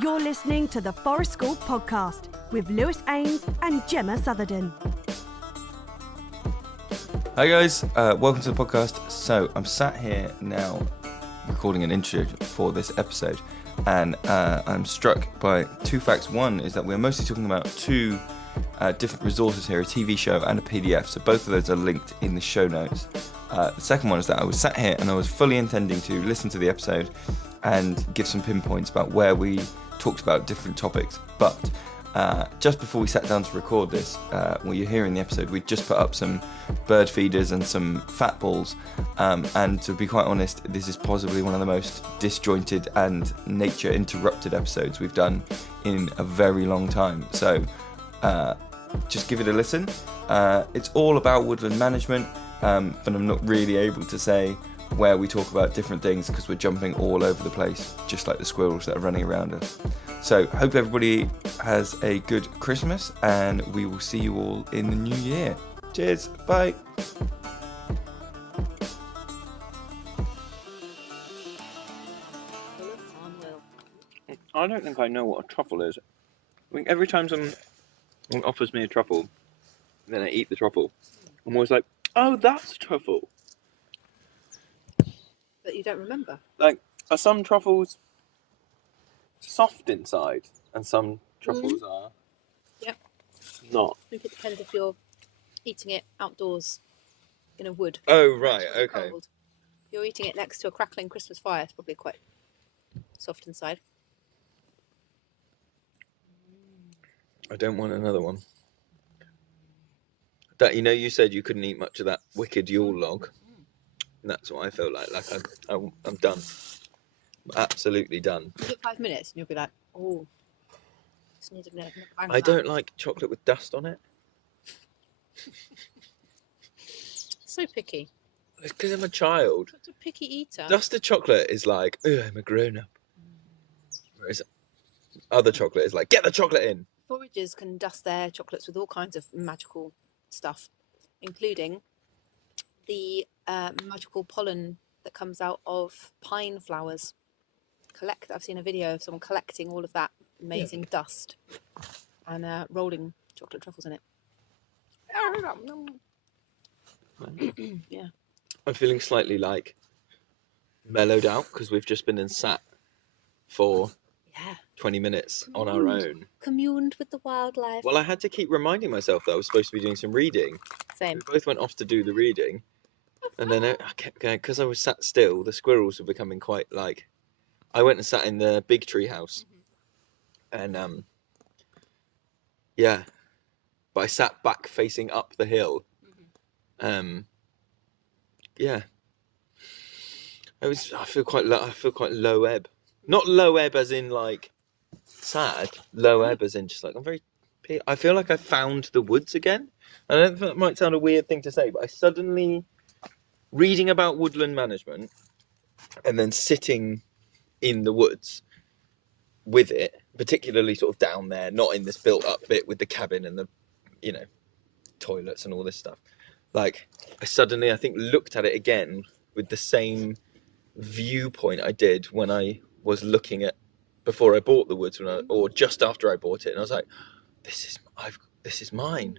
You're listening to the Forest School podcast with Lewis Ames and Gemma Southerden. Hi guys, welcome to the podcast. So I'm sat here now recording an intro for this episode, and I'm struck by two facts. One is that we're mostly talking about two different resources here, a TV show and a PDF, so both of those are linked in the show notes. The second one is that I was sat here and I was fully intending to listen to the episode and give some pinpoints about where we talked about different topics, but just before we sat down to record this, well, you're hearing the episode, we just put up some bird feeders and some fat balls, and to be quite honest, this is possibly one of the most disjointed and nature interrupted episodes we've done in a very long time. So just give it a listen. It's all about woodland management, but I'm not really able to say where we talk about different things because we're jumping all over the place, just like the squirrels that are running around us. So hope everybody has a good Christmas, and we will see you all in the new year. Cheers, bye. I don't think I know what a truffle is. I think every time someone offers me a truffle, then I eat the truffle, I'm always like, oh, that's a truffle. But you don't remember. Like, are some truffles soft inside, and some truffles are not? I think it depends if you're eating it outdoors in a wood. Oh, right, It's okay. cold. If you're eating it next to a crackling Christmas fire, it's probably quite soft inside. I don't want another one. That, you said you couldn't eat much of that wicked Yule log. And that's what I feel like. Like I'm done. I'm absolutely done. Give it 5 minutes and you'll be like, oh, just need a bang. I don't like chocolate with dust on it. So picky. It's because I'm a child. Such a picky eater. Dusted chocolate is like, oh, I'm a grown-up. Whereas other chocolate is like, get the chocolate in. Foragers can dust their chocolates with all kinds of magical stuff, including the magical pollen that comes out of pine flowers. I've seen a video of someone collecting all of that amazing dust and rolling chocolate truffles in it. Yeah. I'm feeling slightly like mellowed out because we've just been in sat for 20 minutes on our own. Communed with the wildlife. Well, I had to keep reminding myself that I was supposed to be doing some reading. Same. We both went off to do the reading, and then I kept going because I was sat still. The squirrels were becoming quite like. I went and sat in the big tree house, and but I sat back facing up the hill. I feel quite low ebb. Not low ebb as in like sad. Low ebb as in just like I feel like I found the woods again. I don't think that might sound a weird thing to say, but I suddenly reading about woodland management and then sitting in the woods with it, particularly sort of down there, not in this built up bit with the cabin and the toilets and all this stuff. Like I suddenly, I think, looked at it again with the same viewpoint I did when I was looking at before I bought the woods, or just after I bought it, and I was like, this is mine.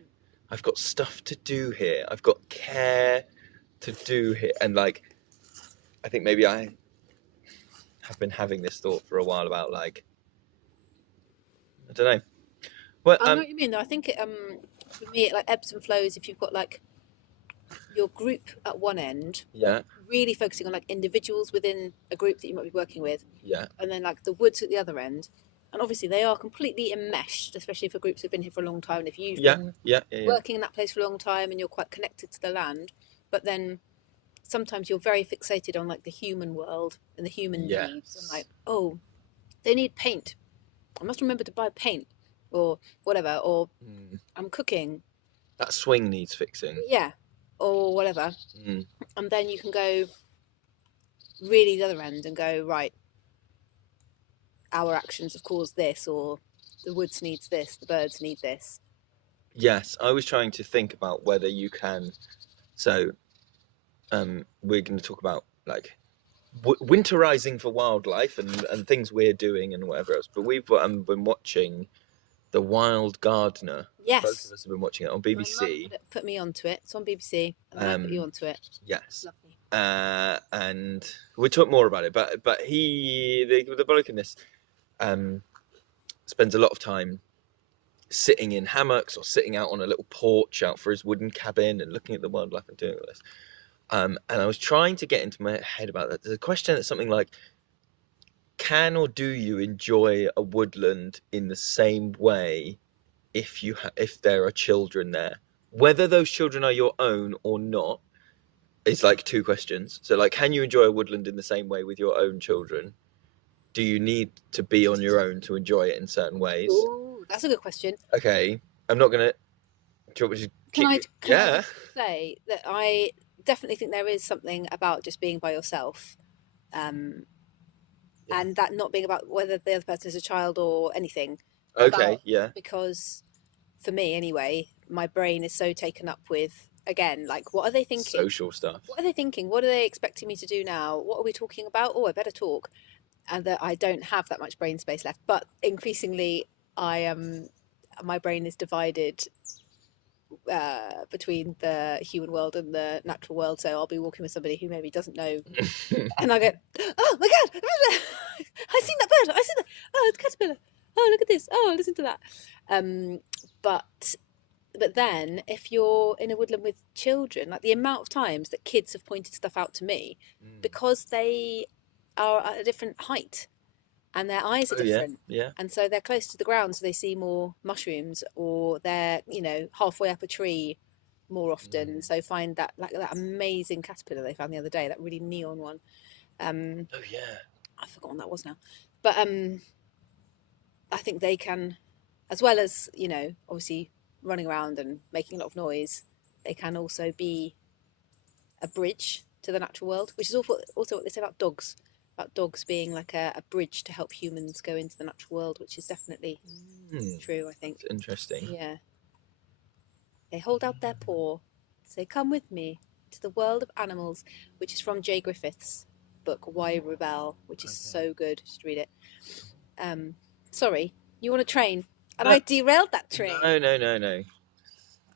I've got stuff to do here. I've got care to do here, and like, I think maybe I have been having this thought for a while about like, I don't know. Well, I know what you mean, though. I think it, for me, it like ebbs and flows. If you've got like your group at one end, really focusing on like individuals within a group that you might be working with, and then like the woods at the other end, and obviously they are completely enmeshed, especially for groups who've been here for a long time. And if you've been working in that place for a long time and you're quite connected to the land, but then sometimes you're very fixated on like the human world and the human needs, and like, oh, they need paint. I must remember to buy paint or whatever, or I'm cooking. That swing needs fixing. Yeah. Or whatever, and then you can go really the other end and go, right, our actions have caused this, or the woods needs this, the birds need this. Yes, I was trying to think about whether you can. So, we're going to talk about like Winterising for Wildlife and things we're doing and whatever else. But we've been watching The Wild Gardener. Yes. Both of us have been watching it on BBC. Put me onto it. It's on BBC. And put you onto it. Yes. Lovely. And we'll talk more about it. But the bloke in this spends a lot of time sitting in hammocks or sitting out on a little porch out for his wooden cabin and looking at the wildlife and doing all this. And I was trying to get into my head about that. There's a question that's something like, can or do you enjoy a woodland in the same way if there are children there? Whether those children are your own or not is like two questions. So like, can you enjoy a woodland in the same way with your own children? Do you need to be on your own to enjoy it in certain ways? Ooh, that's a good question. Okay, I'm not gonna. Can I say that I definitely think there is something about just being by yourself, and that not being about whether the other person is a child or anything. Okay, yeah. Because for me, anyway, my brain is so taken up with, again, like, what are they thinking? Social stuff. What are they thinking? What are they expecting me to do now? What are we talking about? Oh, I better talk. And that I don't have that much brain space left. But increasingly, my brain is divided between the human world and the natural world. So I'll be walking with somebody who maybe doesn't know, and I'll go, "Oh my god, I seen that bird! I seen that! Oh, it's a caterpillar! Oh, look at this! Oh, listen to that!" But then, if you're in a woodland with children, like the amount of times that kids have pointed stuff out to me, because they are at a different height and their eyes are different, and so they're close to the ground, so they see more mushrooms, or they're halfway up a tree more often, so find that, like, that amazing caterpillar they found the other day, that really neon one. I forgot what that was now, but I think they can, as well as obviously running around and making a lot of noise, they can also be a bridge to the natural world, which is also what they say about dogs being like a bridge to help humans go into the natural world, which is definitely true, I think. That's interesting. Yeah. They hold out their paw, say, "Come with me to the world of animals," which is from Jay Griffith's book, Why Rebel, which is so good. Just read it. Sorry, you want a train? And I derailed that train. No.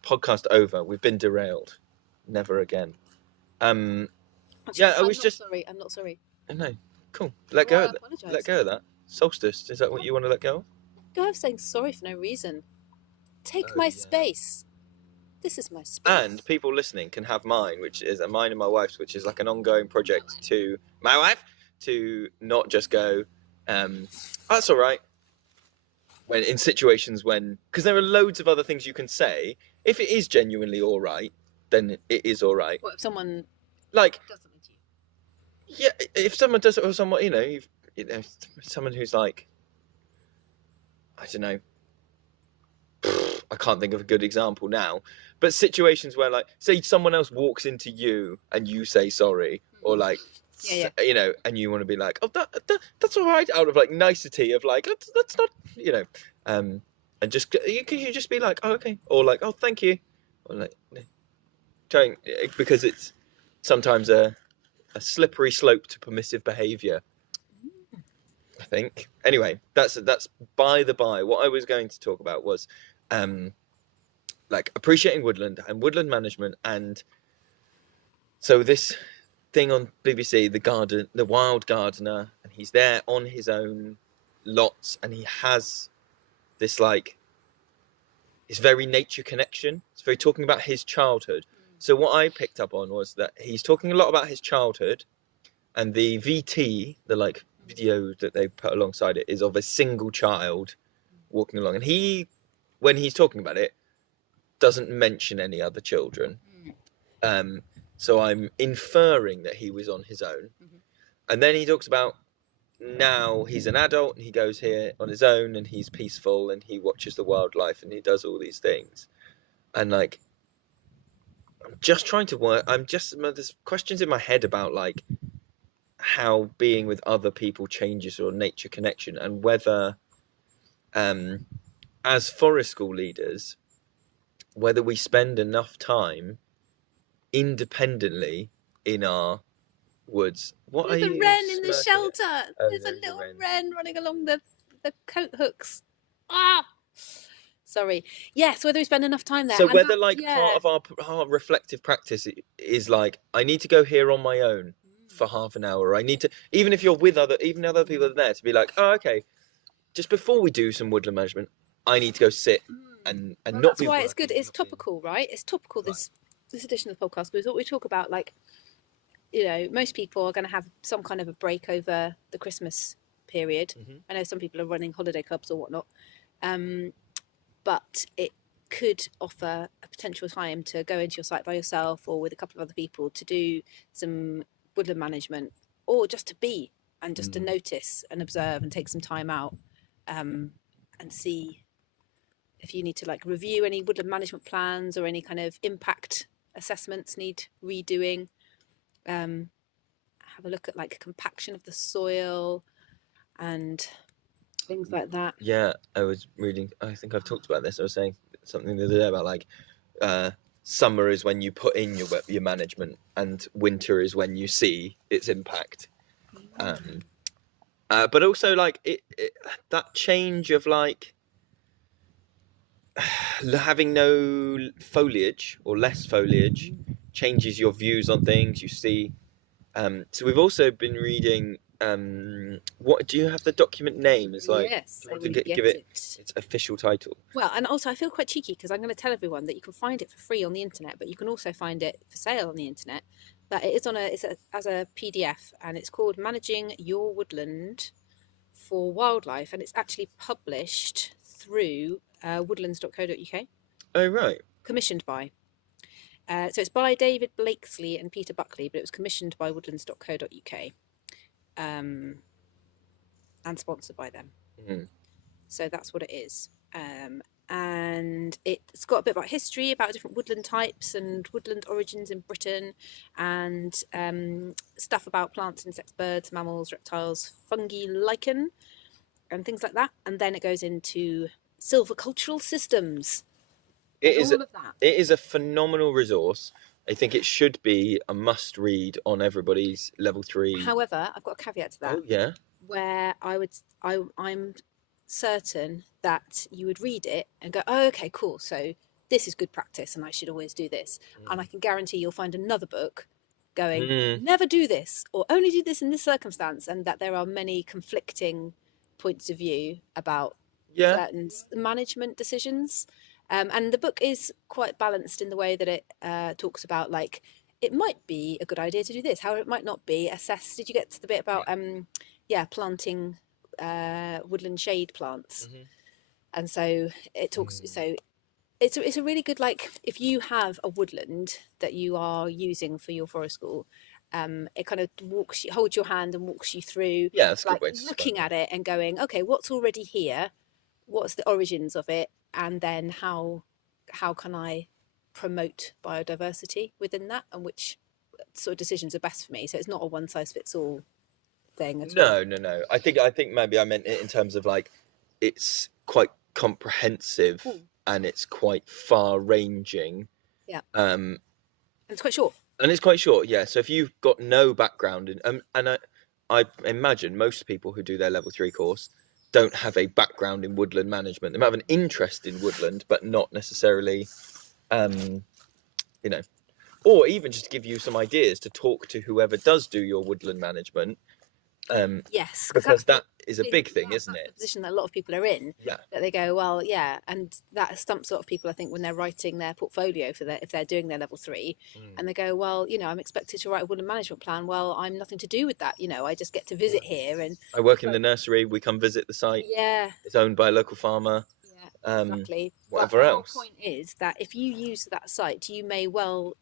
Podcast over. We've been derailed. Never again. Actually, I was just... sorry. I'm not sorry. No. Cool. Let go of that. Solstice. Is that what you want to let go of? Go of saying sorry for no reason. Take my space. This is my space. And people listening can have mine, which is mine and my wife's, which is like an ongoing project to my wife, to not just go, that's all right. When in situations because there are loads of other things you can say. If it is genuinely all right, then it is all right. What if someone like does something to you? Yeah, if someone does it, or someone someone who's like, I don't know, I can't think of a good example now, but situations where, like, say someone else walks into you and you say sorry, or like, and you want to be like, "Oh, that's all right," out of like nicety of like, that's not, and just you just be like, "Oh, okay," or like, "Oh, thank you," or like, trying, because it's sometimes a slippery slope to permissive behaviour, I think. Anyway, that's by the by. What I was going to talk about was like appreciating woodland and woodland management. And so this thing on BBC, the Wild Gardener, and he's there on his own lots, and he has this, like, it's very nature connection. It's very talking about his childhood. So what I picked up on was that he's talking a lot about his childhood, and the VT, the like video that they put alongside it, is of a single child walking along, and he, when he's talking about it, doesn't mention any other children. So I'm inferring that he was on his own. And then he talks about now he's an adult and he goes here on his own and he's peaceful and he watches the wildlife and he does all these things. And like, I'm just trying to work, there's questions in my head about like how being with other people changes your nature connection, and whether as forest school leaders, whether we spend enough time independently in our woods. What There's are a you wren in the smirking at? shelter. Oh, There's a there's a little wren. wren running along the coat hooks. Ah, sorry. Yes, whether we spend enough time there. So And whether that- like yeah. part of our reflective practice is like, I need to go here on my own for half an hour. Or I need to, even if you're with other people are there, to be like, oh, okay, just before we do some woodland management, I need to go sit and Well, not that's be why it's working, good. It's not being- topical, right? It's topical. Right. This edition of the podcast, because what we talk about, like, you know, most people are going to have some kind of a break over the Christmas period. I know some people are running holiday clubs or whatnot, but it could offer a potential time to go into your site by yourself or with a couple of other people to do some woodland management, or just to be and just to notice and observe and take some time out, and see if you need to like review any woodland management plans or any kind of impact assessments need redoing. Have a look at like compaction of the soil and things like that. Yeah, I was reading, I think I've talked about this. I was saying something the other day about like, summer is when you put in your management, and winter is when you see its impact. But also like that change of like having no foliage or less foliage changes your views on things. You see, so we've also been reading. What do you have the document name? It's like, Yes, do you I want to will give get it it. its official title? Well, and also I feel quite cheeky because I'm going to tell everyone that you can find it for free on the internet, but you can also find it for sale on the internet. But it is as a PDF, and it's called Managing Your Woodland for Wildlife, and it's actually published through woodlands.co.uk, Oh right. commissioned by. So it's by David Blakesley and Peter Buckley, but it was commissioned by woodlands.co.uk, and sponsored by them. So that's what it is. And it's got a bit about history, about different woodland types and woodland origins in Britain, and stuff about plants, insects, birds, mammals, reptiles, fungi, lichen, and things like that. And then it goes into silvicultural systems. It is all of that. It is a phenomenal resource. I think it should be a must read on everybody's level 3. However, I've got a caveat to that. Oh yeah. Where I'm certain that you would read it and go, oh, okay, cool. So this is good practice and I should always do this. And I can guarantee you'll find another book going, never do this or only do this in this circumstance. And that there are many conflicting points of view about certain management decisions. And the book is quite balanced in the way that it talks about, like, it might be a good idea to do this, how it might not be. Assess. Did you get to the bit about planting woodland shade plants? And so it talks. So it's a really good, like, if you have a woodland that you are using for your forest school, it kind of holds your hand and walks you through. Yeah, that's a like good way to looking at it and going, okay, what's already here? What's the origins of it? And then how can I promote biodiversity within that, and which sort of decisions are best for me? So it's not a one size fits all thing at all. No. I think maybe I meant it in terms of like, it's quite comprehensive and it's quite far ranging. Yeah. And it's quite short. Yeah. So if you've got no background in, and I imagine most people who do their level 3 course don't have a background in woodland management. They might have an interest in woodland, but not necessarily, or even just give you some ideas to talk to whoever does do your woodland management. Yes, because that is a big thing, isn't it? The position that a lot of people are in. Yeah. That they go, well, yeah, and that stumps a lot of people, I think, when they're writing their portfolio if they're doing their level 3, and they go, well, I'm expected to write a woodland management plan. Well, I'm nothing to do with that. I just get to visit here, and I work in the nursery. We come visit the site. Yeah. It's owned by a local farmer. Yeah. Exactly. Whatever else. The point is that if you use that site, you may well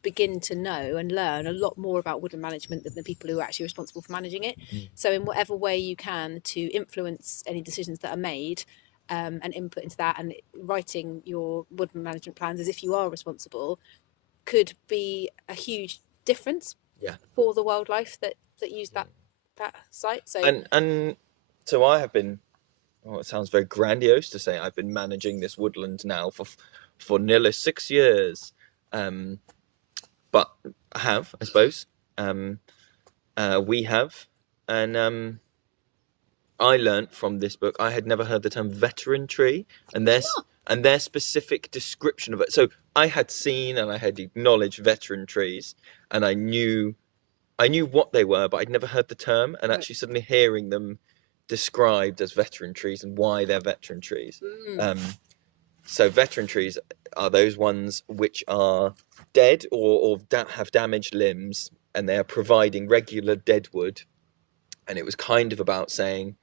begin to know and learn a lot more about woodland management than the people who are actually responsible for managing it. So in whatever way you can to influence any decisions that are made, and input into that, and writing your woodland management plans as if you are responsible, could be a huge difference for the wildlife that use that site. So and so I have been, it sounds very grandiose to say I've been managing this woodland now for nearly 6 years. But I have, I suppose. we have, and I learnt from this book. I had never heard the term veteran tree, and their specific description of it. So I had seen and I had acknowledged veteran trees, and I knew what they were, but I'd never heard the term. And actually, suddenly hearing them described as veteran trees and why they're veteran trees. So veteran trees are those ones which are dead or have damaged limbs, and they are providing regular deadwood. And it was kind of about saying,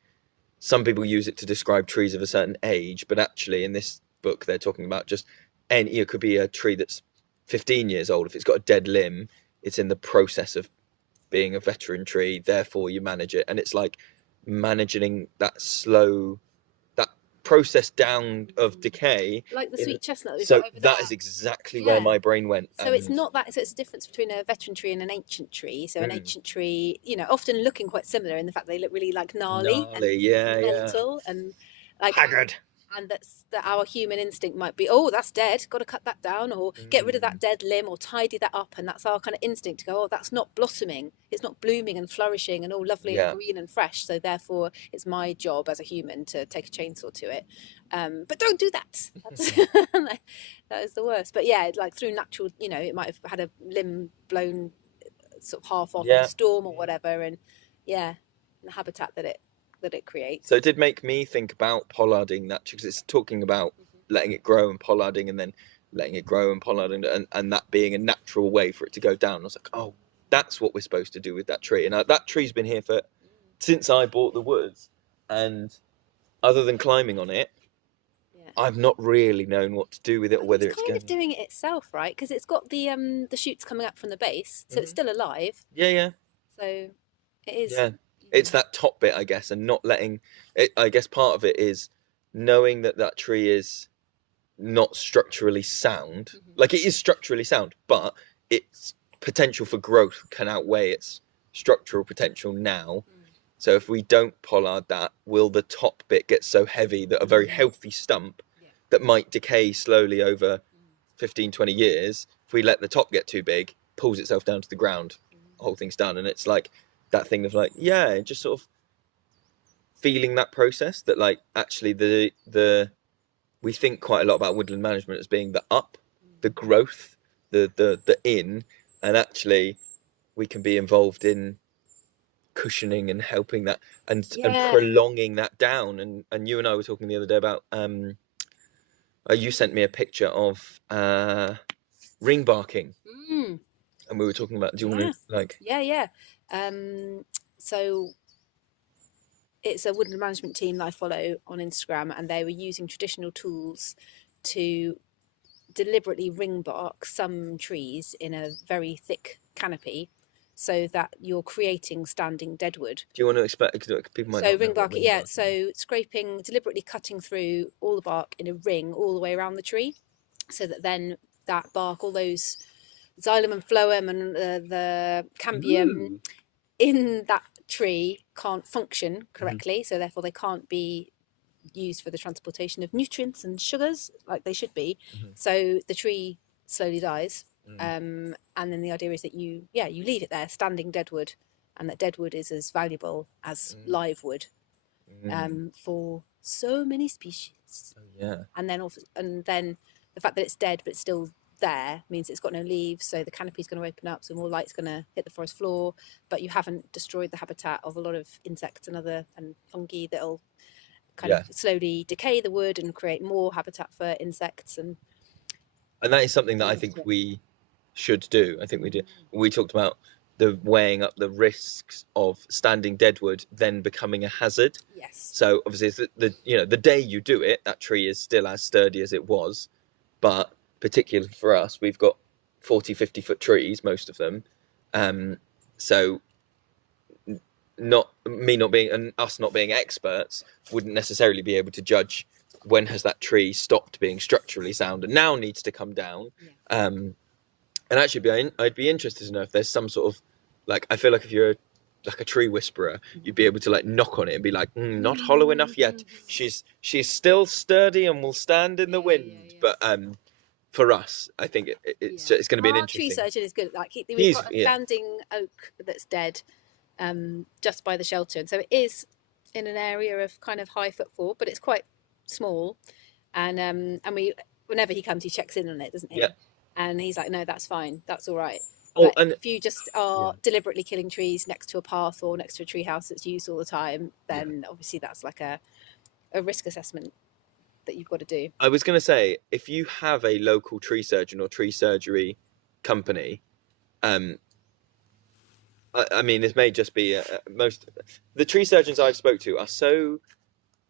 some people use it to describe trees of a certain age, but actually in this book they're talking about just it could be a tree that's 15 years old. If it's got a dead limb, it's in the process of being a veteran tree, therefore you manage it. And it's like managing that process down of decay, like the sweet chestnut. So that is exactly where my brain went. So it's not that. So it's a difference between a veteran tree and an ancient tree. So an ancient tree, often looking quite similar in the fact they look really like gnarly and mental and like haggard. And that our human instinct might be, that's dead, got to cut that down, or get rid of that dead limb, or tidy that up. And that's our kind of instinct to go, that's not blossoming, it's not blooming and flourishing and all lovely and green and fresh. So therefore, it's my job as a human to take a chainsaw to it. But don't do that. That is the worst. But yeah, like through natural, it might have had a limb blown sort of half off in a storm or whatever, and the habitat that it creates. So it did make me think about pollarding that, because it's talking about letting it grow and pollarding, and then letting it grow and pollarding, and that being a natural way for it to go down. I was like, that's what we're supposed to do with that tree. And that tree's been here since I bought the woods, and other than climbing on it, I've not really known what to do with it, or whether it's kind of doing it itself, right? Because it's got the shoots coming up from the base, so it's still alive. Yeah. So it is. Yeah. It's that top bit, I guess, and not letting it. I guess part of it is knowing that tree is not structurally sound. Like, it is structurally sound, but its potential for growth can outweigh its structural potential now. So if we don't pollard that, will the top bit get so heavy that a very healthy stump that might decay slowly over 15, 20 years, if we let the top get too big, pulls itself down to the ground, the whole thing's done. And it's like that thing of like, just sort of feeling that process, that like actually we think quite a lot about woodland management as being the up, the growth, the in, and actually we can be involved in cushioning and helping that and prolonging that down. And you and I were talking the other day about you sent me a picture of ring barking, and we were talking about, do you want to so it's a woodland management team that I follow on Instagram, and they were using traditional tools to deliberately ring bark some trees in a very thick canopy, so that you're creating standing deadwood. Do you want to explain? People might so ring barking, so scraping, deliberately cutting through all the bark in a ring all the way around the tree, so that then that bark, all those xylem and phloem and the cambium in that tree can't function correctly, so therefore they can't be used for the transportation of nutrients and sugars like they should be. So the tree slowly dies. And then the idea is that you leave it there standing deadwood, and that deadwood is as valuable as live wood for so many species. And then the fact that it's dead but it's still there means it's got no leaves, so the canopy's going to open up, so more light's going to hit the forest floor, but you haven't destroyed the habitat of a lot of insects and fungi that'll kind of slowly decay the wood and create more habitat for insects. And that is something that I think we should do. I think we do. We talked about the weighing up the risks of standing deadwood then becoming a hazard. Yes. So obviously the day you do it, that tree is still as sturdy as it was, but particularly for us, we've got 40-50 foot trees, most of them, so not being and us not being experts wouldn't necessarily be able to judge when has that tree stopped being structurally sound and now needs to come down. And actually I'd be interested to know if there's some sort of, like, I feel like if you're like a tree whisperer, you'd be able to like knock on it and be like, not hollow enough yet, she's still sturdy and will stand in the wind. But for us, I think it's going to be an interesting. Tree surgeon is good. Like we've got a standing oak that's dead, just by the shelter. And so it is in an area of kind of high footfall, but it's quite small. And we, whenever he comes, he checks in on it, doesn't he? Yeah. And he's like, no, that's fine, that's all right. Oh, But and if you just are deliberately killing trees next to a path or next to a tree house that's used all the time, then obviously that's like a risk assessment that you've got to do. I was going to say, if you have a local tree surgeon or tree surgery company, I mean, this may just be the tree surgeons I've spoke to are so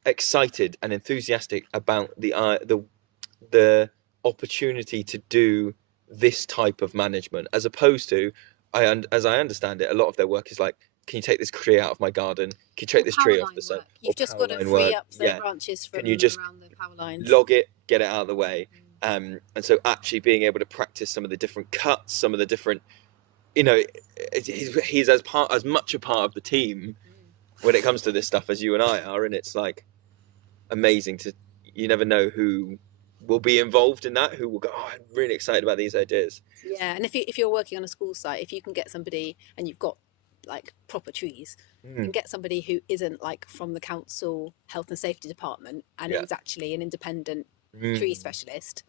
excited and enthusiastic about the opportunity to do this type of management, as opposed to, as I understand it, a lot of their work is like, can you take this tree out of my garden? Can you take this tree off the side? You've just got to free up the branches from around the power lines. Log it, get it out of the way. And so actually being able to practice some of the different cuts, some of the different, he's as much a part of the team when it comes to this stuff as you and I are. And it's like amazing you never know who will be involved in that, who will go, oh, I'm really excited about these ideas. Yeah, and if you're working on a school site, if you can get somebody and you've got like proper trees, you can get somebody who isn't like from the council health and safety department and who's actually an independent tree specialist,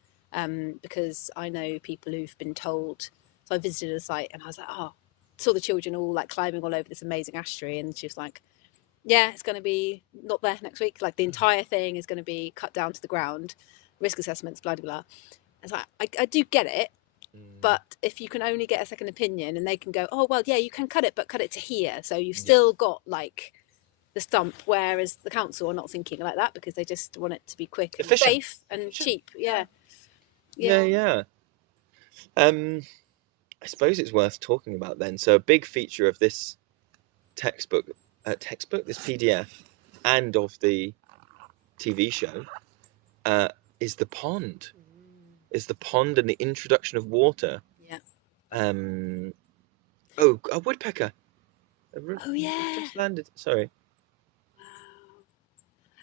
because I know people who've been told. So I visited a site and I was like, saw the children all like climbing all over this amazing ash tree, and she was like, yeah, it's going to be not there next week, like the entire thing is going to be cut down to the ground, risk assessments, blah blah blah. It's like, I do get it, but if you can only get a second opinion and they can go, oh well, yeah, you can cut it, but cut it to here, so you've still got like the stump, whereas the council are not thinking like that because they just want it to be quick and safe and cheap. Yeah. I suppose it's worth talking about then. So a big feature of this textbook, this PDF, and of the TV show, is the pond. Is the pond and the introduction of water. Yeah. A woodpecker. Oh yeah. Just landed. Sorry. Wow.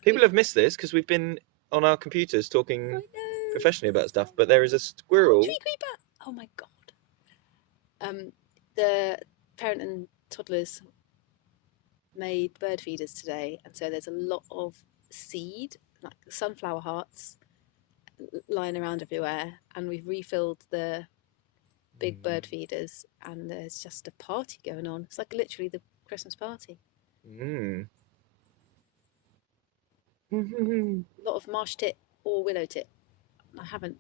People have missed this because we've been on our computers talking professionally about stuff. But there is a squirrel. Tree creeper. Oh my god. The parent and toddlers made bird feeders today, and so there's a lot of seed, like sunflower hearts, lying around everywhere, and we've refilled the big bird feeders, and there's just a party going on. It's like literally the Christmas party. A lot of marsh tit or willow tit. I haven't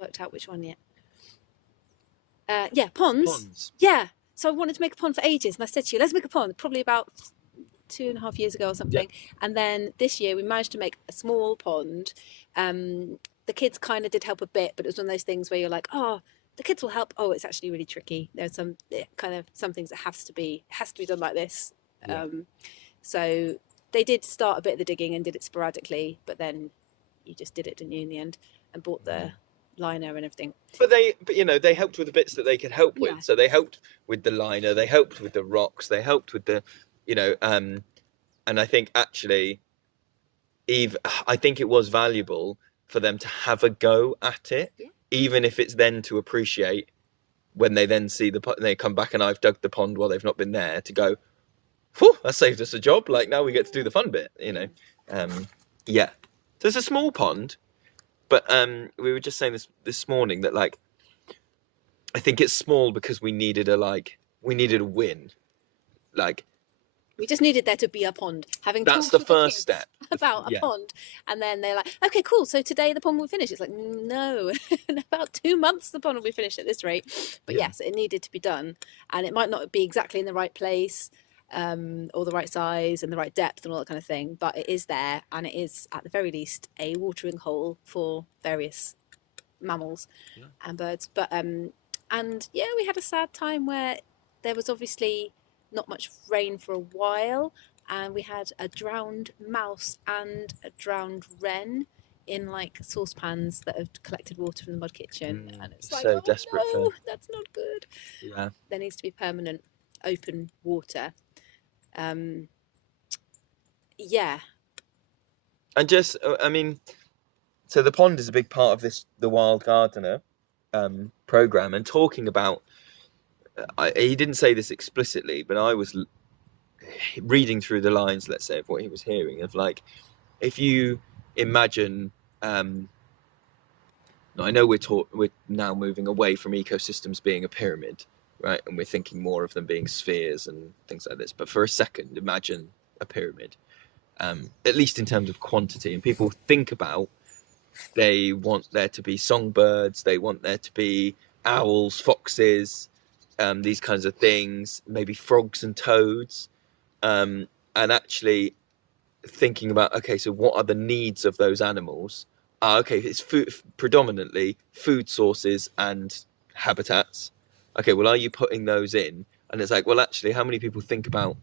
worked out which one yet. Ponds. Yeah. So I wanted to make a pond for ages, and I said to you, let's make a pond, probably about 2.5 years ago or something. Yeah. And then this year we managed to make a small pond. The kids kind of did help a bit, but it was one of those things where you're like, oh, the kids will help. Oh, it's actually really tricky. There's some things that has to be done like this. Yeah. So they did start a bit of the digging and did it sporadically, but then you just did it, didn't you, in the end, and bought the liner and everything. But they helped with the bits that they could help with. Yeah. So they helped with the liner, they helped with the rocks, they helped with the, and I think actually, I think it was valuable for them to have a go at it, even if it's then to appreciate when they then see they come back and I've dug the pond while they've not been there, to go, whew, that saved us a job. Like now we get to do the fun bit, So it's a small pond. But we were just saying this morning that like I think it's small because we needed a win. Like we just needed there to be a pond. That's the first step about a pond, and then they're like, okay, cool. So today the pond will finish. It's like no, in about 2 months the pond will be finished at this rate. But yes, it needed to be done, and it might not be exactly in the right place. Or the right size and the right depth and all that kind of thing, but it is there, and it is at the very least a watering hole for various mammals and birds. But we had a sad time where there was obviously not much rain for a while, and we had a drowned mouse and a drowned wren in like saucepans that have collected water from the mud kitchen, and it's like, so desperate. No, that's not good. Yeah, there needs to be permanent open water. And just so the pond is a big part of the Wild Gardener program, and talking about he didn't say this explicitly, but I was reading through the lines, let's say, of what he was hearing, of like, if you imagine, I know we're now moving away from ecosystems being a pyramid, right? And we're thinking more of them being spheres and things like this. But for a second, imagine a pyramid, at least in terms of quantity. And people think about, they want there to be songbirds, they want there to be owls, foxes, these kinds of things, maybe frogs and toads. And actually thinking about, okay, so what are the needs of those animals? Okay, it's food, predominantly food sources and habitats. Okay, well, are you putting those in? And it's like, well, actually, how many people think about,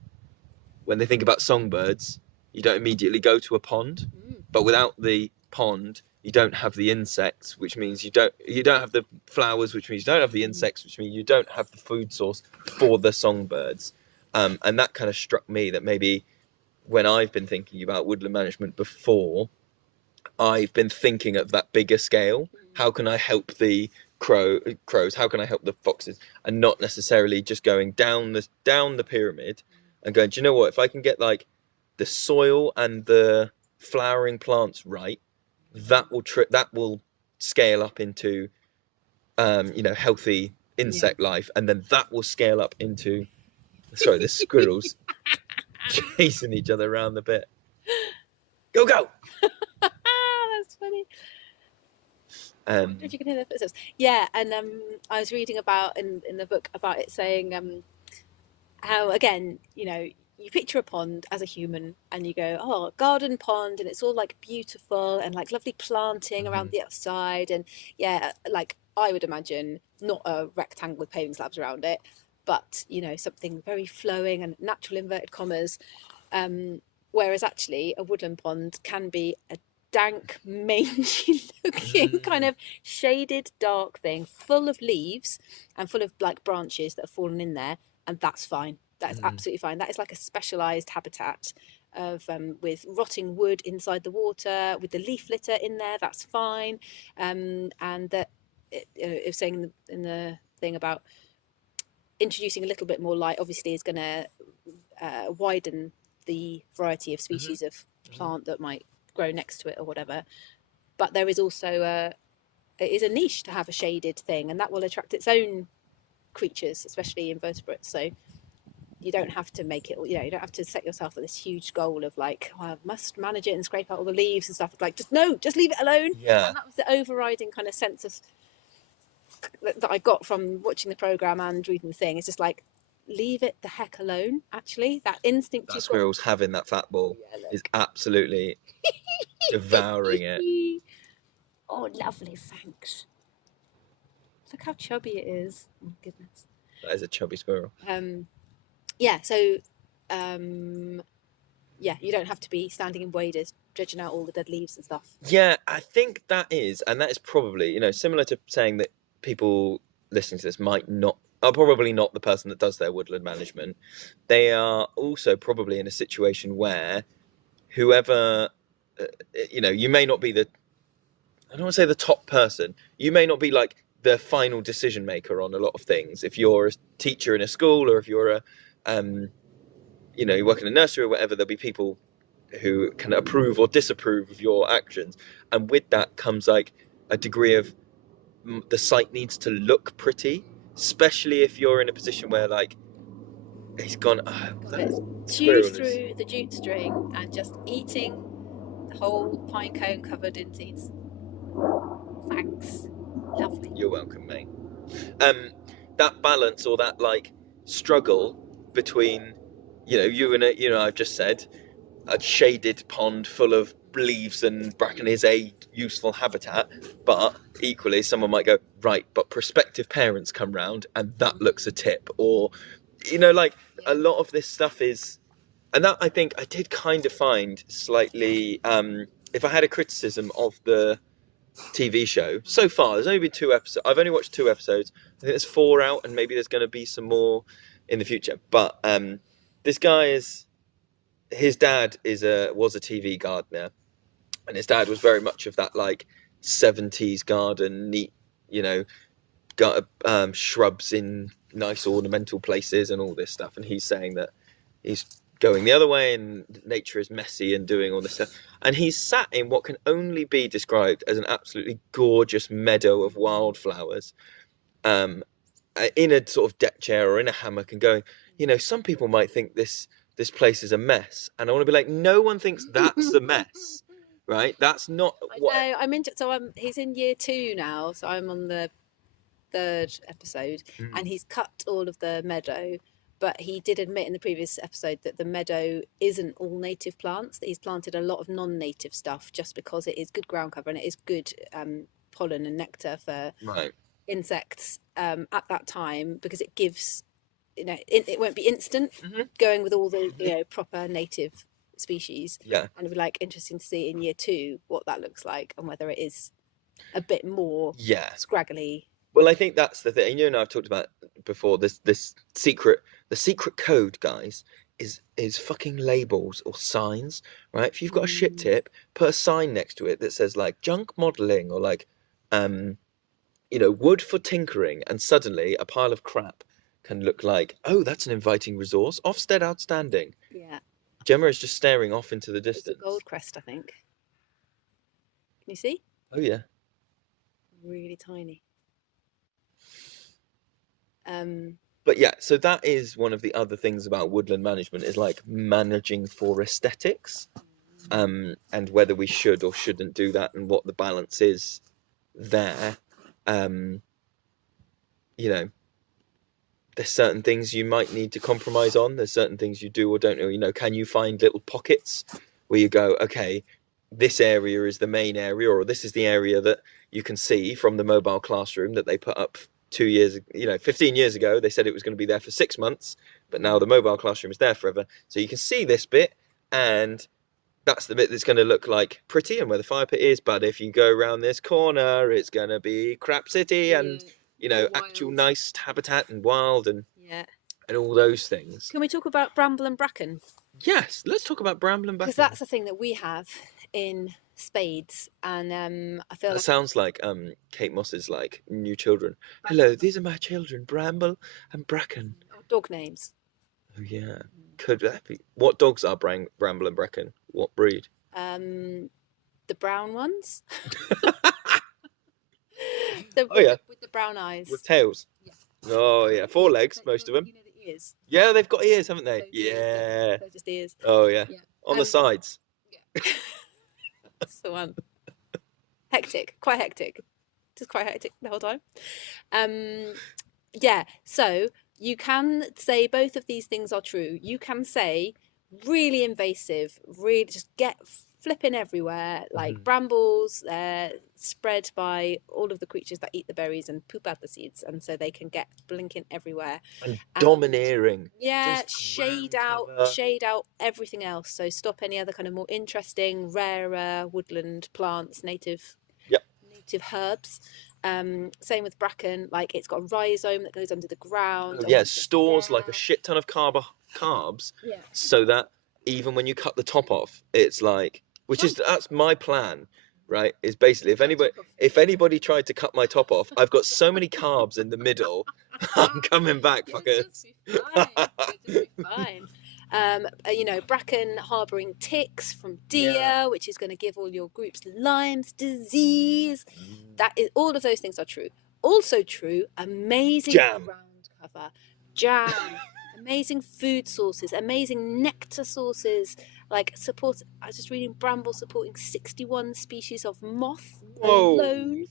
when they think about songbirds, you don't immediately go to a pond, but without the pond, you don't have the insects, which means you don't have the flowers, which means you don't have the insects, which means you don't have the food source for the songbirds. And that kind of struck me, that maybe when I've been thinking about woodland management before, I've been thinking of that bigger scale. How can I help the crows? How can I help the foxes? And not necessarily just going down the pyramid and going, do you know what? If I can get like the soil and the flowering plants right, that will scale up into healthy insect life, and then that will scale up into, sorry, the squirrels chasing each other around the bit. Go! That's funny. If you can hear the footsteps. Yeah, and I was reading about in the book about it saying how, again, you picture a pond as a human and you go, oh, garden pond, and it's all like beautiful and like lovely planting around the outside, and like I would imagine not a rectangle with paving slabs around it, but something very flowing and natural, inverted commas, whereas actually a woodland pond can be a dank, mangy looking kind of shaded dark thing full of leaves and full of like branches that have fallen in there, and that's fine. That is absolutely fine. That is like a specialized habitat of with rotting wood inside the water, with the leaf litter in there. That's fine. And that it was saying in the thing about introducing a little bit more light, obviously, is going to widen the variety of species of plant that might grow next to it or whatever. But there is also it is a niche to have a shaded thing, and that will attract its own creatures, especially invertebrates. So you don't have to make it, you don't have to set yourself at this huge goal of like, oh, I must manage it and scrape out all the leaves and stuff. Like, just leave it alone. Yeah. And that was the overriding kind of sense of that I got from watching the program and reading the thing. It's just like, leave it the heck alone. Actually, that instinct. That squirrel's having that fat ball is absolutely devouring it. Oh, lovely, thanks. Look how chubby it is. Oh, goodness. That is a chubby squirrel. So you don't have to be standing in waders dredging out all the dead leaves and stuff. Yeah, I think that is probably, similar to saying that people listening to this are probably not the person that does their woodland management. They are also probably in a situation where whoever, you may not be I don't want to say the top person. You may not be like the final decision maker on a lot of things. If you're a teacher in a school, or if you're you work in a nursery or whatever, there'll be people who can approve or disapprove of your actions. And with that comes like a degree of the site needs to look pretty, especially if you're in a position where like he's gone chew through the jute string and just eating the whole pine cone covered in seeds. Thanks. Lovely. You're welcome, mate. That balance, or that like struggle between, you and I've just said, a shaded pond full of leaves and bracken is a useful habitat, but equally someone might go, right, but prospective parents come round and that looks a tip, or a lot of this stuff is, and that I think I did kind of find slightly, if I had a criticism of the TV show so far, there's only been 2 episodes. I've only watched 2 episodes. I think there's 4 out, and maybe there's going to be some more in the future. But this guy his dad was a TV gardener, and his dad was very much of that like 70s garden, neat, shrubs in nice ornamental places and all this stuff. And he's saying that he's going the other way and nature is messy and doing all this stuff. And he's sat in what can only be described as an absolutely gorgeous meadow of wildflowers, in a sort of deck chair or in a hammock, and going, you know, some people might think this place is a mess, and I want to be like, no one thinks that's a mess, right? That's not what. I know. I'm into. So he's in year 2 now. So I'm on the 3rd episode, and he's cut all of the meadow. But he did admit in the previous episode that the meadow isn't all native plants. That he's planted a lot of non-native stuff just because it is good ground cover and it is good pollen and nectar for insects at that time, because it gives, you know, it won't be instant going with all the, you know, proper native species. Yeah. And it'd be like interesting to see in year 2 what that looks like and whether it is a bit more scraggly. Well, I think that's the thing. You and I have talked about before, the secret code, guys, is fucking labels or signs, right? If you've got a shit tip, put a sign next to it that says like junk modeling or like, you know, wood for tinkering, and suddenly a pile of crap can look like, oh, that's an inviting resource. Ofsted outstanding. Yeah. Gemma is just staring off into the distance. It's a gold crest, I think. Can you see? Oh yeah. Really tiny. But yeah, so that is one of the other things about woodland management, is like managing for aesthetics, and whether we should or shouldn't do that, and what the balance is there. You know, there's certain things you might need to compromise on. There's certain things you do or don't know. You know, can you find little pockets where you go, okay, this area is the main area, or this is the area that you can see from the mobile classroom that they put up 2 years, 15 years ago. They said it was going to be there for 6 months, but now the mobile classroom is there forever. So you can see this bit, and that's the bit that's going to look like pretty and where the fire pit is. But if you go around this corner, it's going to be crap city and, actual nice habitat and wild and all those things. Can we talk about bramble and bracken? Yes, let's talk about bramble and bracken. Because that's a thing that we have in spades, and I feel that sounds like Kate Moss's like New Children. Hello, these are my children, Bramble and Bracken. Dog names. Oh yeah, could that be? What dogs are Bramble and Bracken? What breed? The brown ones. With the brown eyes. With tails. Yeah. Oh yeah, 4 legs, most of them. You know the ears. Yeah, they've got ears, haven't they? They're just ears. Oh yeah. On the sides. Yeah. That's the one. Hectic, quite hectic. Just quite hectic the whole time. So you can say both of these things are true. You can say really invasive, really just get flipping everywhere, like brambles, spread by all of the creatures that eat the berries and poop out the seeds, and so they can get blinking everywhere. And domineering. Yeah, shade out everything else. So stop any other kind of more interesting, rarer woodland plants, native herbs. Same with bracken, like it's got a rhizome that goes under the ground. Stores like a shit ton of carbs, so that even when you cut the top off, it's like, that's my plan, right? Is basically if anybody tried to cut my top off, I've got so many carbs in the middle. I'm coming back, fuckers. You'll be fine. Bracken harbouring ticks from deer, which is going to give all your groups Lyme's disease. That is, all of those things are true. Also true, amazing ground cover, jam, amazing food sources, amazing nectar sources. Like I was just reading bramble supporting 61 species of moth alone,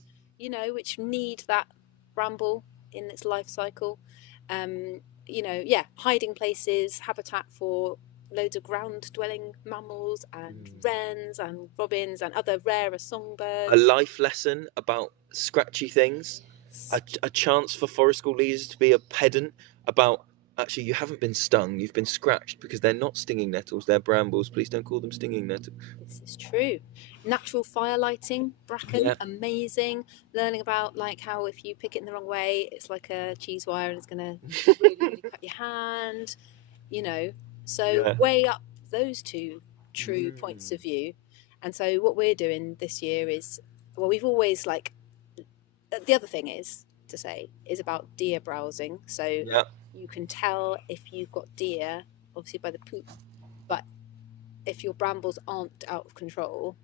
which need that bramble in its life cycle. Hiding places, habitat for loads of ground-dwelling mammals and wrens and robins and other rarer songbirds. A life lesson about scratchy things. A chance for forest school leaders to be a pedant about, actually, you haven't been stung, you've been scratched, because they're not stinging nettles, they're brambles. Please don't call them stinging nettles. This is true. Natural fire lighting, bracken, amazing. Learning about like how if you pick it in the wrong way, it's like a cheese wire and it's going to really, really cut your hand, So weigh up those two true points of view. And so what we're doing this year is, we've always the other thing is, to say, is about deer browsing. So you can tell if you've got deer, obviously by the poop, but if your brambles aren't out of control,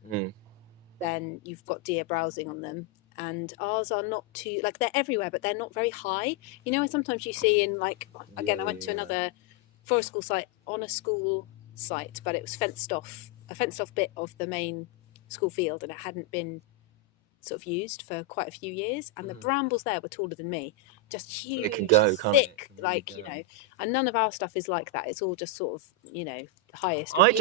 then you've got deer browsing on them. And ours are not too, like, they're everywhere, but they're not very high. You know, sometimes you see in, like, again, I went to another forest school site on a school site, but it was a fenced off bit of the main school field, and it hadn't been sort of used for quite a few years, and the brambles there were taller than me, just huge, it can go, thick, can't it? like, you know, and none of our stuff is like that. It's all just sort of, you know, the highest. I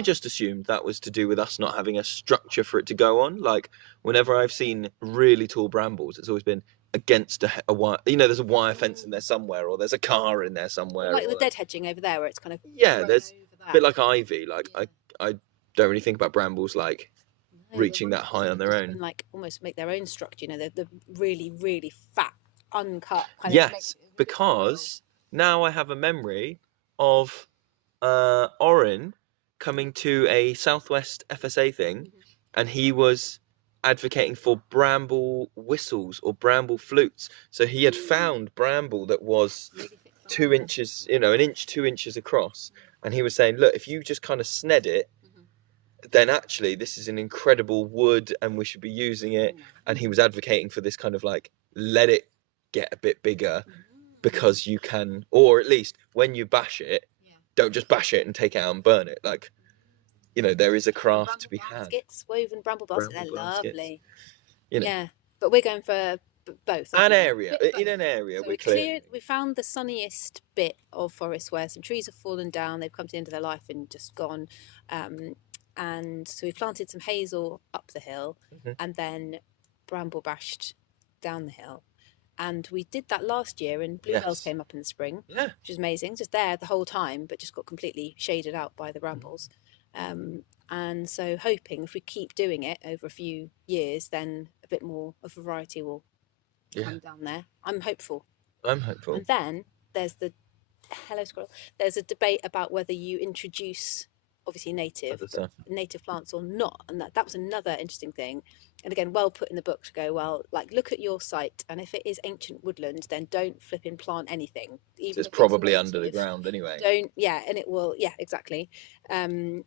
just assumed that was to do with us not having a structure for it to go on. Like, whenever I've seen really tall brambles, it's always been against a wire, you know, there's a wire fence in there somewhere, or there's a car in there somewhere, like the dead hedging over there where it's kind of there's a bit like ivy. Like, I don't really think about brambles like reaching that high on their own, and like almost make their own structure, you know, the really, really fat uncut kind of because now I have a memory of Oren coming to a Southwest FSA thing, and he was advocating for bramble whistles or bramble flutes. So he had found bramble that was 2 inches, you know, 1 inch, 2 inches across, and he was saying, look, if you just kind of sned it, then actually this is an incredible wood and we should be using it. And he was advocating for this kind of like, let it get a bit bigger, because you can, or at least when you bash it, don't just bash it and take it out and burn it. Like, you know, there is a craft to be had. Woven bramble baskets, they're lovely. You know. Yeah, but we're going for both. In an area, so we found the sunniest bit of forest where some trees have fallen down, they've come to the end of their life and just gone. And so we planted some hazel up the hill, and then bramble bashed down the hill. And we did that last year, and bluebells came up in the spring, which is amazing. Just there the whole time, but just got completely shaded out by the brambles. And so hoping if we keep doing it over a few years, then a bit more of variety will come down there. I'm hopeful. And then there's there's a debate about whether you introduce obviously native plants or not, and that was another interesting thing. And again, well put in the book to go, well, like, look at your site, and if it is ancient woodland, then don't flipping plant anything, even it's probably under the ground anyway. And it will, exactly. And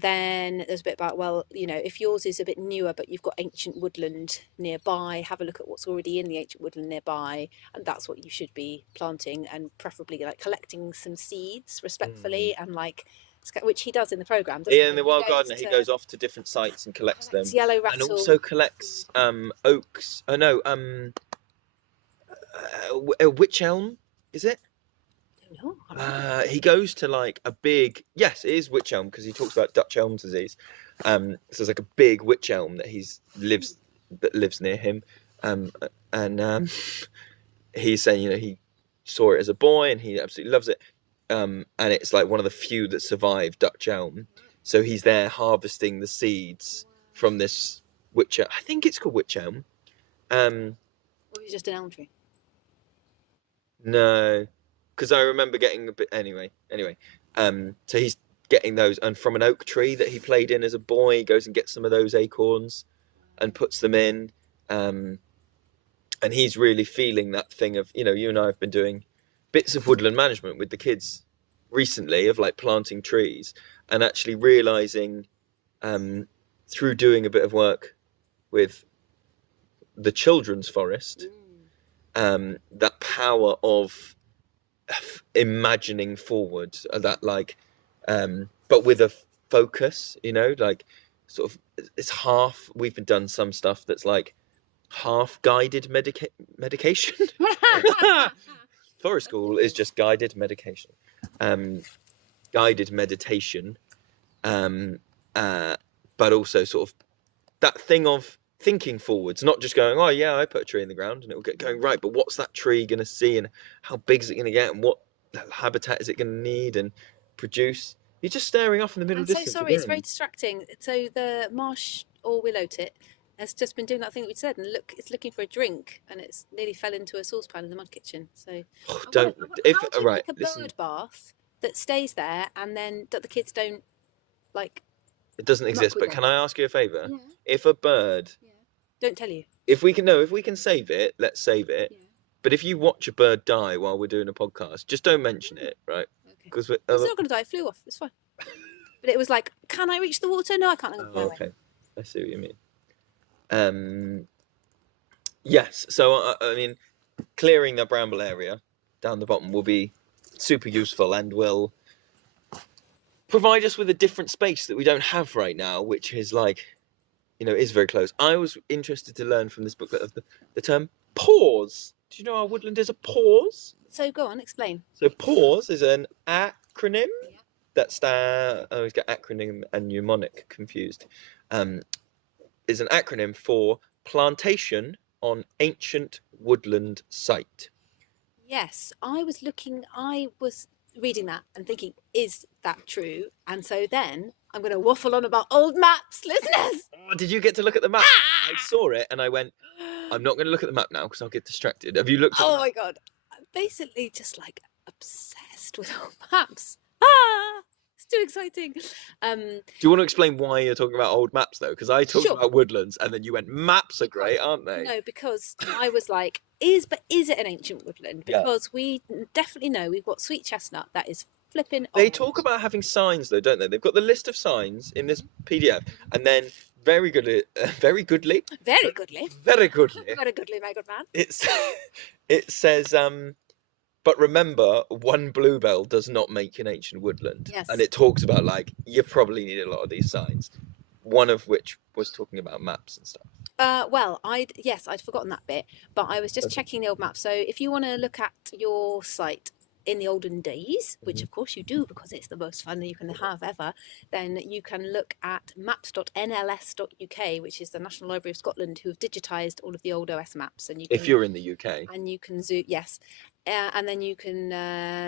then there's a bit about, well, you know, if yours is a bit newer but you've got ancient woodland nearby, have a look at what's already in the ancient woodland nearby, and that's what you should be planting, and preferably like collecting some seeds respectfully, and like, which he does in the programme. In the Wild Gardener, he goes off to different sites and collects them. Yellow rattle. And also collects oaks. Oh no, wych elm, is it? He goes to like a big, yes, it is wych elm, because he talks about Dutch elm disease. So there's like a big wych elm that lives near him, and he's saying, you know, he saw it as a boy and he absolutely loves it. And it's like one of the few that survived Dutch elm. So he's there harvesting the seeds from this wych elm. I think it's called wych elm. Or is it just an elm tree? No, because I remember getting a bit. Anyway. So he's getting those, and from an oak tree that he played in as a boy, he goes and gets some of those acorns and puts them in. And he's really feeling that thing of, you know, you and I have been doing bits of woodland management with the kids recently, of like planting trees, and actually realizing through doing a bit of work with the children's forest, that power of imagining forward, that like but with a focus, you know, like sort of, it's half, we've been done some stuff that's like half guided medication. Forest school is just guided medication, guided meditation, but also sort of that thing of thinking forwards, not just going, oh yeah, I put a tree in the ground and it will get going, right, but what's that tree going to see, and how big is it going to get, and what habitat is it going to need and produce? You're just staring off in the middle distance. I'm so sorry, it's very distracting. So the marsh or willow tit has just been doing that thing we said, and look, it's looking for a drink, and it's nearly fell into a saucepan in the mud kitchen. So don't. Like a bird bath that stays there, and then that the kids don't like. It doesn't exist. But can I ask you a favour? Yeah. If a bird, don't tell you. If we can save it, let's save it. Yeah. But if you watch a bird die while we're doing a podcast, just don't mention it, right? Okay. Because It's not going to die. It flew off. It's fine. But it was like, can I reach the water? No, I can't. okay, I see what you mean. Yes. So I mean, clearing the bramble area down the bottom will be super useful and will provide us with a different space that we don't have right now, which is like, is very close. I was interested to learn from this book of the term pause. Do you know our woodland is a pause? So go on, explain. So pause is an acronym. Yeah. That's I always get acronym and mnemonic confused. Is an acronym for plantation on ancient woodland site. Yes, I was reading that and thinking, is that true? And so then I'm going to waffle on about old maps, listeners. Oh, did you get to look at the map? I saw it and I went, I'm not going to look at the map now because I'll get distracted. Have you looked at Oh the map? my God. I'm basically just like obsessed with old maps. It's too exciting. Do you want to explain why you're talking about old maps though? Because I talked Sure. about woodlands and then you went, maps are great, aren't they? No, because I was like, is it an ancient woodland? Yeah. Because we definitely know we've got sweet chestnut that is flipping They old. talk about having signs though, don't they? They've got the list of signs in this PDF and then very goodly, Very goodly. very goodly, Very goodly, my good man. it says, but remember, one bluebell does not make an ancient woodland. Yes. And it talks about like, you probably need a lot of these signs. One of which was talking about maps and stuff. Well, I'd forgotten that bit, but I was just checking the old map. So if you want to look at your site in the olden days, which of course you do because it's the most fun that you can have ever, then you can look at maps.nls.uk, which is the National Library of Scotland, who have digitised all of the old OS maps. And you can, If you're in the UK. and you can zoom, yes. And then you can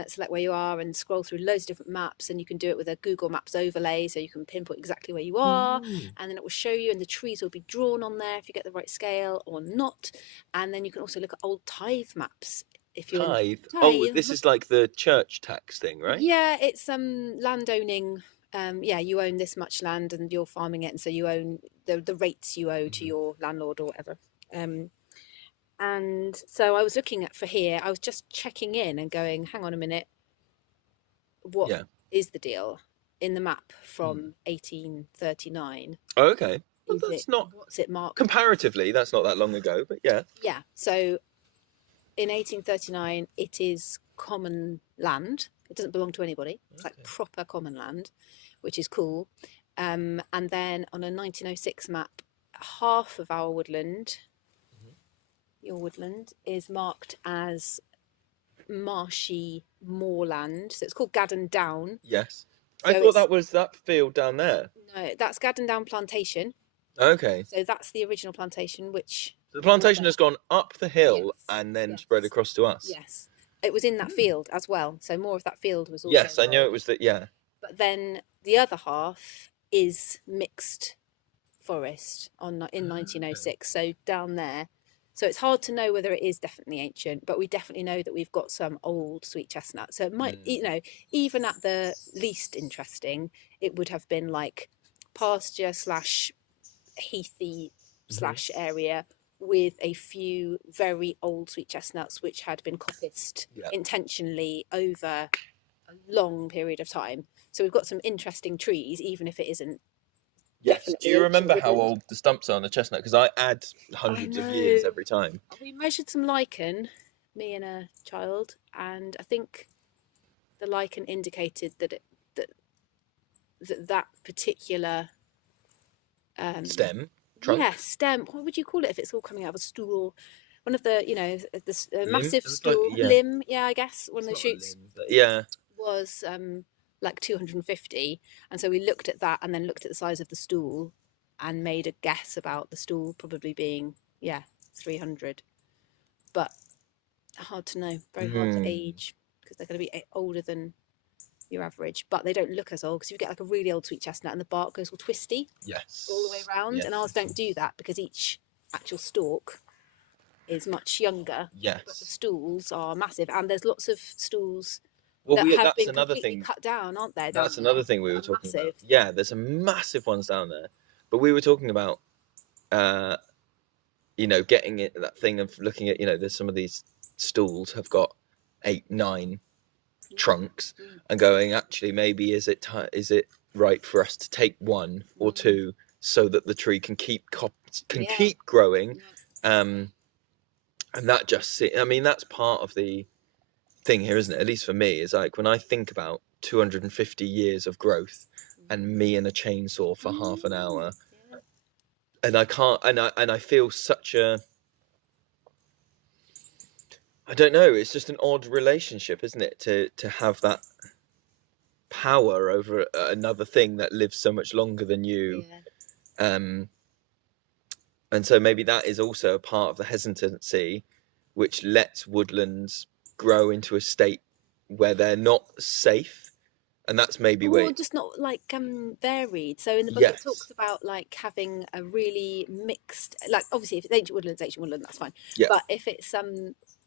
select where you are and scroll through loads of different maps, and you can do it with a Google Maps overlay, so you can pinpoint exactly where you are, and then it will show you, and the trees will be drawn on there if you get the right scale or not. And then you can also look at old tithe maps if you're Tithe. Oh, this is like the church tax thing, right? Yeah, it's landowning. You own this much land and you're farming it, and so you own the rates you owe to your landlord or whatever. And so I was looking at for here, I was just checking in and going, hang on a minute, what is the deal in the map from 1839? Oh, okay. Well, What's it marked? Comparatively, that's not that long ago, but yeah. Yeah. So in 1839, it is common land. It doesn't belong to anybody. It's like proper common land, which is cool. And then on a 1906 map, half of our woodland, your woodland, is marked as marshy moorland. So it's called Gaddon Down. Yes. So I thought that was that field down there. No, that's Gaddon Down Plantation. Okay. So that's the original plantation, which... So the plantation has gone up the hill and then Yes. spread across to us. Yes. It was in that field as well. So more of that field was also... Yes, I know it was that, yeah. But then the other half is mixed forest in 1906. So down there. So it's hard to know whether it is definitely ancient, but we definitely know that we've got some old sweet chestnut. So it might, even at the least interesting, it would have been like pasture / heathy / area with a few very old sweet chestnuts which had been coppiced intentionally over a long period of time. So we've got some interesting trees, even if it isn't. Yes. Do you remember how old the stumps are on the chestnut? Because I add hundreds of years every time. We measured some lichen, me and a child, and I think the lichen indicated that that particular Stem? Trunk? Yes, stem. What would you call it if it's all coming out of a stool? One of the, massive It was like- stool yeah. limb. Yeah, I guess one of the It's not a shoots limb, but yeah. was like 250, and so we looked at that and then looked at the size of the stool and made a guess about the stool probably being 300, but hard to know, very hard to age, because they're going to be older than your average, but they don't look as old, because you get like a really old sweet chestnut and the bark goes all twisty all the way around, and ours don't do that because each actual stalk is much younger, but the stools are massive, and there's lots of stools that have that's been another completely thing. cut down, aren't there? That's down another there? thing we were They're talking about. massive. Yeah, there's some massive ones down there. But we were talking about you know, getting it, that thing of looking at, you know, there's some of these stools have got 8, 9 trunks, and going, actually, maybe is it right for us to take 1 or 2 so that the tree can keep growing, and that just, I mean, that's part of the thing here, isn't it? At least for me, is like when I think about 250 years of growth and me and a chainsaw for half an hour, and I can't, and I feel such a, I don't know, it's just an odd relationship, isn't it, to have that power over another thing that lives so much longer than you. And so maybe that is also a part of the hesitancy which lets woodlands grow into a state where they're not safe, and that's maybe where just not like varied. So in the book it talks about like having a really mixed, like obviously if it's ancient woodland, that's fine. But if it's